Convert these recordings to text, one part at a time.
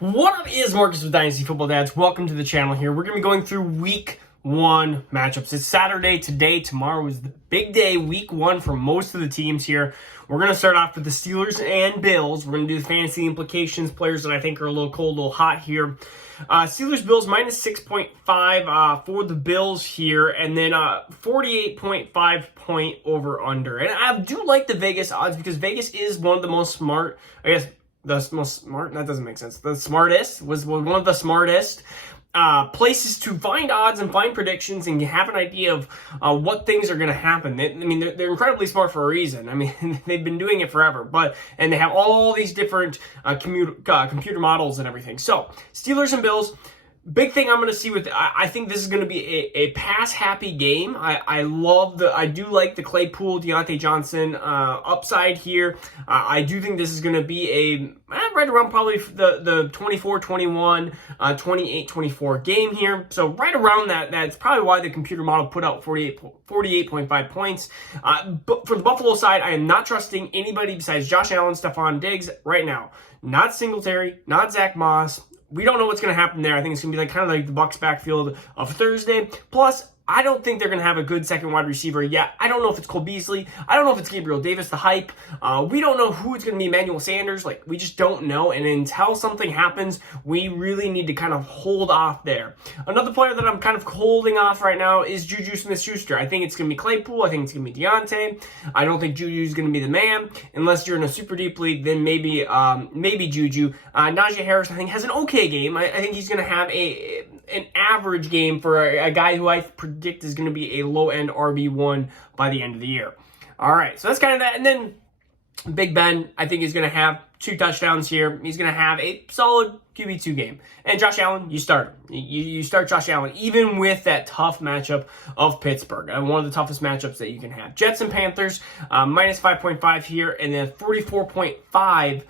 What up is Marcus with Dynasty Football Dads. Welcome to the channel here. We're going to be going through week 1 matchups. It's Saturday today. Tomorrow is the big day, week 1 for most of the teams here. We're going to start off with the Steelers and Bills. We're going to do the fantasy implications, players that I think are a little cold, a little hot here. Steelers-Bills minus 6.5 for the Bills here, and then 48.5 point over-under. And I do like the Vegas odds because Vegas is one of the most smart, I guess, the most smart, that doesn't make sense. The smartest was one of the smartest places to find odds and find predictions and have an idea of what things are going to happen. They're incredibly smart for a reason. I mean, they've been doing it forever, and they have all these different computer models and everything. So, Steelers and Bills. Big thing I'm going to see with, I think this is going to be a pass-happy game. I do like the Claypool, Deontay Johnson upside here. I do think this is going to be right around probably the 24-21, 28-24 game here. So right around that's probably why the computer model put out 48.5 points. But for the Buffalo side, I am not trusting anybody besides Josh Allen, Stephon Diggs right now. Not Singletary, not Zach Moss. We don't know what's going to happen there. I think it's going to be kind of like the Bucs backfield of Thursday. Plus, I don't think they're going to have a good second wide receiver yet. I don't know if it's Cole Beasley. I don't know if it's Gabriel Davis, the hype. We don't know who it's going to be, Emmanuel Sanders. We just don't know. And until something happens, we really need to kind of hold off there. Another player that I'm kind of holding off right now is Juju Smith-Schuster. I think it's going to be Claypool. I think it's going to be Deontay. I don't think Juju's going to be the man. Unless you're in a super deep league, then maybe Juju. Najee Harris, I think, has an okay game. I think he's going to have an average game for a guy who I predict is going to be a low-end RB1 by the end of the year. All right, so that's kind of that. And then Big Ben, I think, is going to have 2 touchdowns here. He's going to have a solid QB2 game. And Josh Allen, you start. You start Josh Allen, even with that tough matchup of Pittsburgh. One of the toughest matchups that you can have. Jets and Panthers, minus 5.5 here, and then 44.5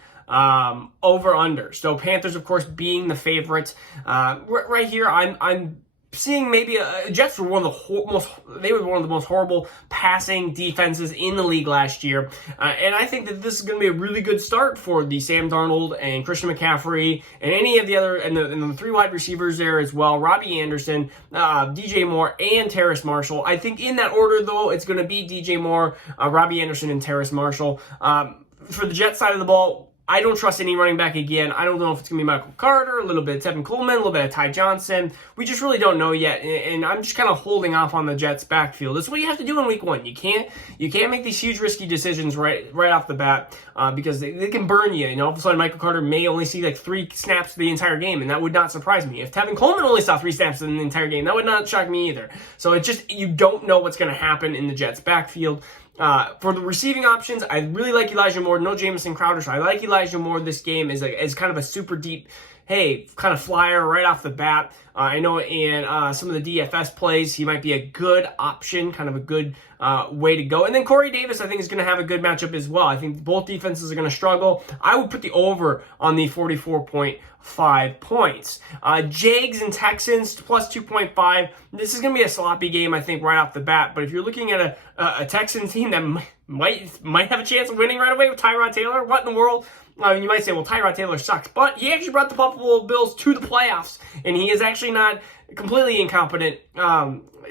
over under. So Panthers, of course, being the favorite. Right here, I'm seeing maybe Jets were one of the most horrible passing defenses in the league last year, and I think that this is going to be a really good start for the Sam Darnold and Christian McCaffrey and any of the other and the 3 wide receivers there as well. Robbie Anderson, DJ Moore, and Terrace Marshall. I think in that order though, it's going to be DJ Moore, Robbie Anderson, and Terrace Marshall. For the Jets side of the ball, I don't trust any running back again. I don't know if it's going to be Michael Carter, a little bit of Tevin Coleman, a little bit of Ty Johnson. We just really don't know yet, and I'm just kind of holding off on the Jets' backfield. That's what you have to do in week 1. You can't make these huge risky decisions right off the bat because they can burn you. And all of a sudden, Michael Carter may only see 3 snaps the entire game, and that would not surprise me. If Tevin Coleman only saw 3 snaps in the entire game, that would not shock me either. So you don't know what's going to happen in the Jets' backfield. For the receiving options, I really like Elijah Moore. No Jamison Crowder, so I like Elijah Moore this game as kind of a super deep, kind of flyer right off the bat. I know in some of the DFS plays, he might be a good option, kind of a good way to go. And then Corey Davis, I think, is going to have a good matchup as well. I think both defenses are going to struggle. I would put the over on the 44.5 points. Jags and Texans, plus 2.5. This is going to be a sloppy game, I think, right off the bat. But if you're looking at a Texans team that might have a chance of winning right away with Tyrod Taylor, what in the world? You might say, well, Tyrod Taylor sucks, but he actually brought the Buffalo Bills to the playoffs, and he is actually not completely incompetent.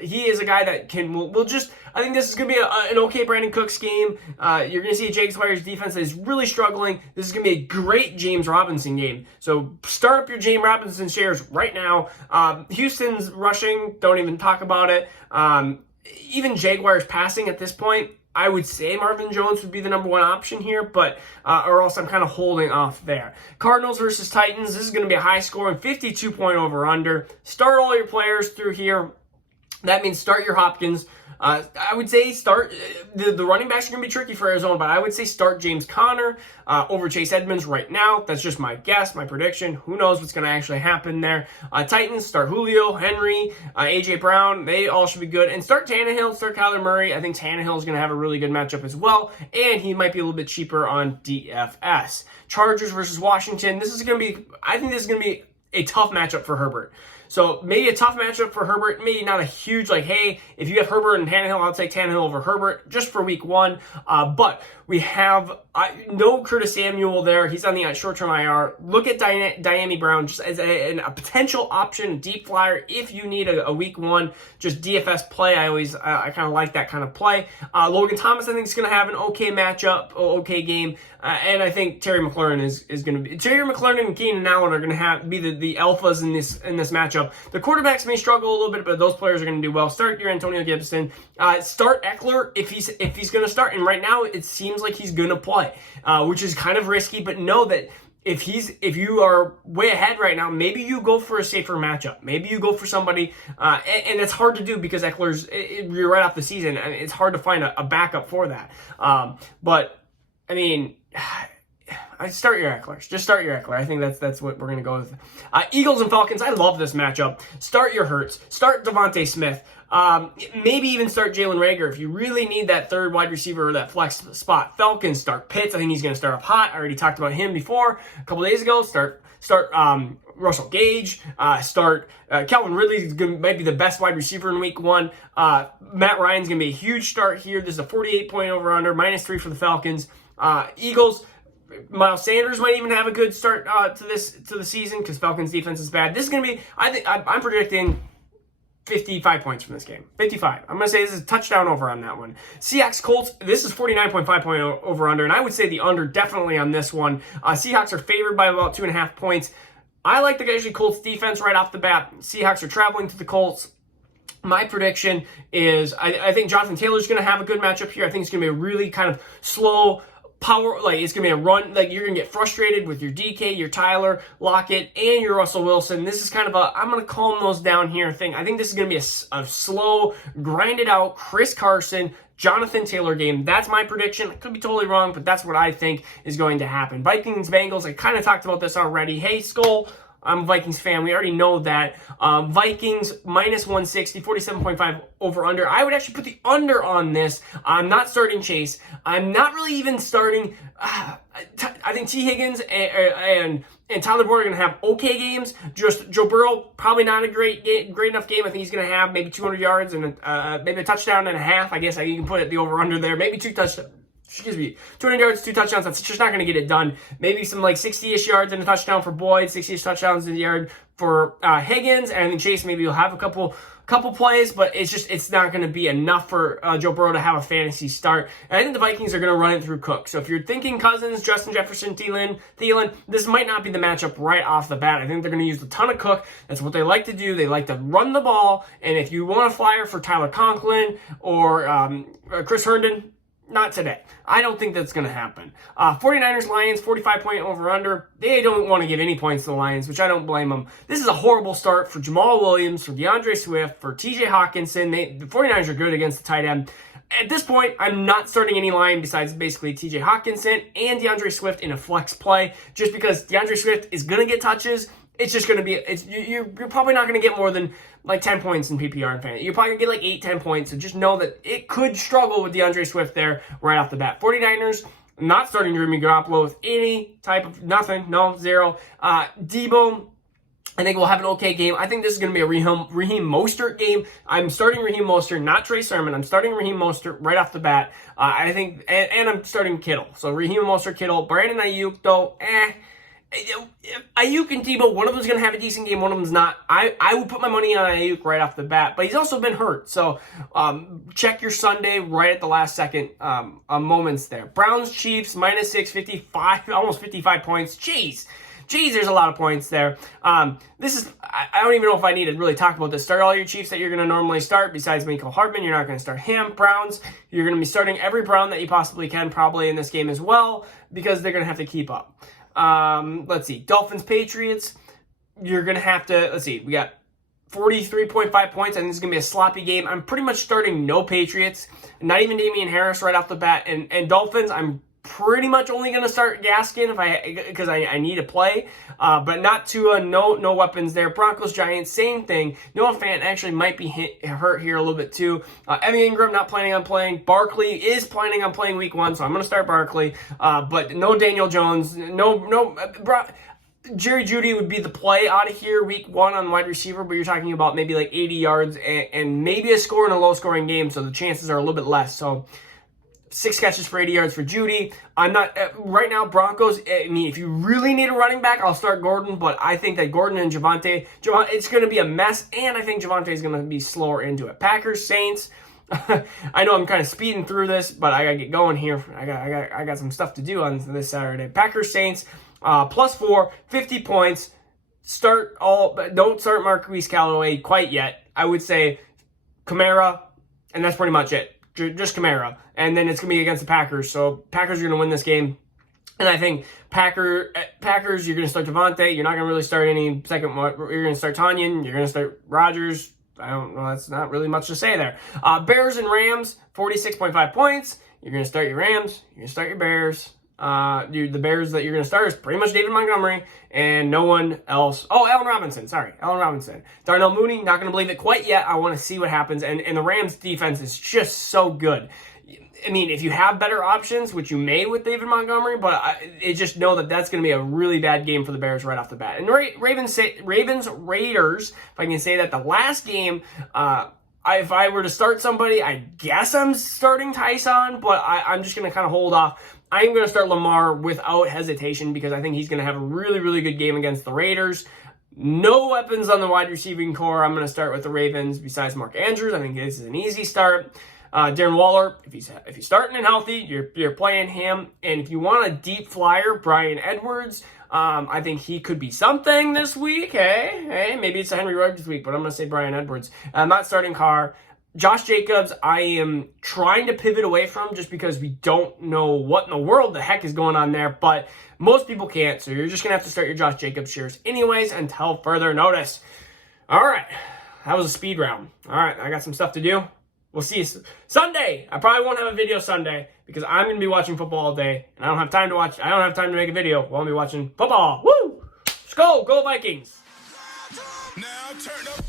He is a guy that will just, I think this is going to be an okay Brandon Cooks game. You're going to see a Jaguars defense that is really struggling. This is going to be a great James Robinson game. So start up your James Robinson shares right now. Houston's rushing, don't even talk about it. Even Jaguars passing at this point, I would say Marvin Jones would be the number 1 option here, but or else I'm kind of holding off there. Cardinals versus Titans. This is going to be a high-scoring 52-point over-under. Start all your players through here. That means start your Hopkins. I would say start the running backs are going to be tricky for Arizona, but I would say start James Conner over Chase Edmonds right now. That's just my guess, my prediction. Who knows what's going to actually happen there? Titans, start Julio, Henry, A.J. Brown. They all should be good. And start Tannehill, start Kyler Murray. I think Tannehill is going to have a really good matchup as well, and he might be a little bit cheaper on DFS. Chargers versus Washington. I think this is going to be a tough matchup for Herbert. So maybe a tough matchup for Herbert. Maybe not a huge, like, hey, if you have Herbert and Tannehill, I'll take Tannehill over Herbert just for week 1. But we have no Curtis Samuel there. He's on the short-term IR. Look at Diami Brown just as a potential option, deep flyer, if you need a week 1, just DFS play. I kind of like that kind of play. Logan Thomas, I think, is going to have an okay matchup, okay game. And I think Terry McLaurin is going to be... Terry McLaurin and Keenan Allen are going to be the alphas in this matchup. The quarterbacks may struggle a little bit, but those players are going to do well. Start your Antonio Gibson. Start Eckler if he's going to start. And right now, it seems like he's going to play, which is kind of risky. But know that if you are way ahead right now, maybe you go for a safer matchup. Maybe you go for somebody, and it's hard to do because you're right off the season, and it's hard to find a backup for that. But I mean, start your Ecklers. Just start your Eckler. I think that's what we're going to go with. Eagles and Falcons, I love this matchup. Start your Hurts. Start Devontae Smith. Maybe even start Jalen Reagor if you really need that third wide receiver or that flex spot. Falcons, start Pitts. I think he's going to start up hot. I already talked about him before a couple days ago. Start Russell Gage. Start Calvin Ridley might be the best wide receiver in week 1. Matt Ryan's going to be a huge start here. This is a 48-point over-under, -3 for the Falcons. Eagles, Miles Sanders might even have a good start to the season because Falcons defense is bad. This is going to be, I'm predicting 55 points from this game. 55. I'm going to say this is a touchdown over on that one. Seahawks Colts, this is 49.5 point over under, and I would say the under definitely on this one. Seahawks are favored by about 2.5 points. I like the actually Colts defense right off the bat. Seahawks are traveling to the Colts. My prediction is I think Jonathan Taylor's going to have a good matchup here. I think it's going to be a really kind of slow power, like it's going to be a run, like you're going to get frustrated with your DK, your Tyler Lockett, and your Russell Wilson. This is kind of I'm going to calm those down here thing. I think this is going to be a slow, grinded out Chris Carson, Jonathan Taylor game. That's my prediction. I could be totally wrong, but that's what I think is going to happen. Vikings, Bengals, I kind of talked about this already. Hey, Skull, I'm a Vikings fan. We already know that. Vikings, -160, 47.5 over-under. I would actually put the under on this. I'm not starting Chase. I'm not really even starting... I think T. Higgins and Tyler Boyd are going to have okay games. Just Joe Burrow, probably not a great enough game. I think he's going to have maybe 200 yards and maybe a touchdown and a half. I guess you can put it the over-under there. Maybe 2 touchdowns. 200 yards, 2 touchdowns. That's just not going to get it done. Maybe some like 60-ish yards and a touchdown for Boyd, 60-ish touchdowns in the yard for Higgins, and then Chase maybe will have a couple plays, but it's not going to be enough for Joe Burrow to have a fantasy start. And I think the Vikings are going to run it through Cook. So if you're thinking Cousins, Justin Jefferson, Thielen, this might not be the matchup right off the bat. I think they're going to use a ton of Cook. That's what they like to do. They like to run the ball. And if you want a flyer for Tyler Conklin or Chris Herndon, not today. I don't think that's going to happen. 49ers, Lions, 45-point over-under. They don't want to give any points to the Lions, which I don't blame them. This is a horrible start for Jamal Williams, for DeAndre Swift, for TJ Hawkinson. The 49ers are good against the tight end. At this point, I'm not starting any line besides basically TJ Hawkinson and DeAndre Swift in a flex play, just because DeAndre Swift is going to get touches. It's just going to be, you're probably not going to get more than like 10 points in PPR and fantasy. You're probably going to get like 8-10 points. So just know that it could struggle with DeAndre Swift there right off the bat. 49ers, not starting Jimmy Garoppolo with any type of zero. Debo, I think we'll have an okay game. I think this is going to be a Raheem Mostert game. I'm starting Raheem Mostert, not Trey Sermon. I'm starting Raheem Mostert right off the bat. I think, and I'm starting Kittle. So Raheem Mostert, Kittle. Brandon Ayuk, though, Ayuk and Debo, one of them's going to have a decent game, one of them's not. I would put my money on Ayuk right off the bat, but he's also been hurt. So check your Sunday right at the last second moments there. Browns, Chiefs, -6, 55, almost 55 points. Jeez, there's a lot of points there. I don't even know if I need to really talk about this. Start all your Chiefs that you're going to normally start. Besides Michael Hardman, you're not going to start him. Browns, you're going to be starting every Brown that you possibly can probably in this game as well, because they're going to have to keep up. Let's see. Dolphins, Patriots. You're going to have to, let's see. We got 43.5 points. I think this is going to be a sloppy game. I'm pretty much starting no Patriots. Not even Damian Harris right off the bat. And Dolphins, I'm pretty much only going to start Gaskin because I need to play. But not Tua, no weapons there. Broncos, Giants, same thing. Noah Fant actually might be hurt here a little bit too. Evan Ingram not planning on playing. Barkley is planning on playing week 1, so I'm going to start Barkley. But no Daniel Jones. Jerry Jeudy would be the play out of here week 1 on wide receiver, but you're talking about maybe like 80 yards and maybe a score in a low-scoring game, so the chances are a little bit less. So 6 catches for 80 yards for Jeudy. I'm not right now. Broncos. I mean, if you really need a running back, I'll start Gordon. But I think that Gordon and Javonte, it's going to be a mess, and I think Javonte is going to be slower into it. Packers, Saints. I know I'm kind of speeding through this, but I gotta get going here. I got some stuff to do on this Saturday. Packers, Saints, +4, 50 points. Don't start Marquise Callaway quite yet. I would say Kamara, and that's pretty much it. Just Kamara. And then it's going to be against the Packers. So Packers are going to win this game. And I think Packers, you're going to start Devontae. You're not going to really start any second. You're going to start Tanyan. You're going to start Rodgers. I don't know. That's not really much to say there. Bears and Rams, 46.5 points. You're going to start your Rams. You're going to start your Bears. The Bears that you're going to start is pretty much David Montgomery and no one else. Oh, Allen Robinson. Sorry, Allen Robinson. Darnell Mooney, not going to believe it quite yet. I want to see what happens. And the Rams defense is just so good. I mean, if you have better options, which you may with David Montgomery, but I just know that that's going to be a really bad game for the Bears right off the bat. And Ravens, Raiders, if I can say that, the last game, if I were to start somebody, I guess I'm starting Tyson, but I'm just going to kind of hold off. I'm going to start Lamar without hesitation because I think he's going to have a really, really good game against the Raiders. No weapons on the wide receiving core. I'm going to start with the Ravens besides Mark Andrews. I think this is an easy start. Darren Waller, if he's starting and healthy, you're playing him. And if you want a deep flyer, Bryan Edwards, I think he could be something this week. Hey, maybe it's a Henry Ruggs week, but I'm going to say Bryan Edwards. I'm not starting Carr. Josh Jacobs, I am trying to pivot away from just because we don't know what in the world the heck is going on there, but most people can't, so you're just going to have to start your Josh Jacobs shares anyways until further notice. All right, that was a speed round. All right, I got some stuff to do. We'll see you Sunday. I probably won't have a video Sunday because I'm going to be watching football all day, and I don't have time to make a video while I'm watching football. Woo! Let's go! Go Vikings! Now turn up